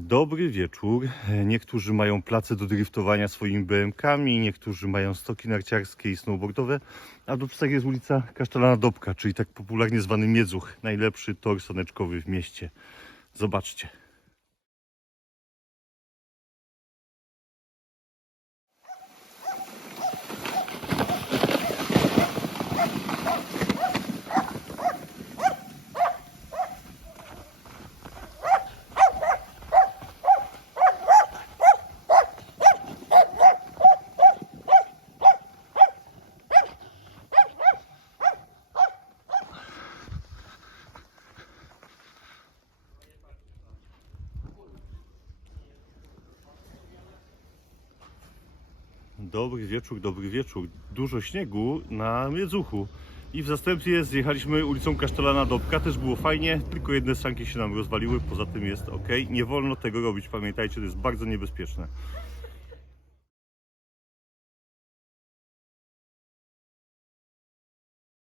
Dobry wieczór. Niektórzy mają place do driftowania swoimi BM-kami, niektórzy mają stoki narciarskie i snowboardowe, a do psach jest ulica Kasztelana Dobka, czyli tak popularnie zwany Miedzuch, najlepszy tor soneczkowy w mieście. Zobaczcie. Dobry wieczór, dobry wieczór. Dużo śniegu na Miedzuchu. I w zastępstwie zjechaliśmy ulicą Kasztelana Dobka, też było fajnie, tylko jedne sanki się nam rozwaliły, poza tym jest ok. Nie wolno tego robić, pamiętajcie, to jest bardzo niebezpieczne.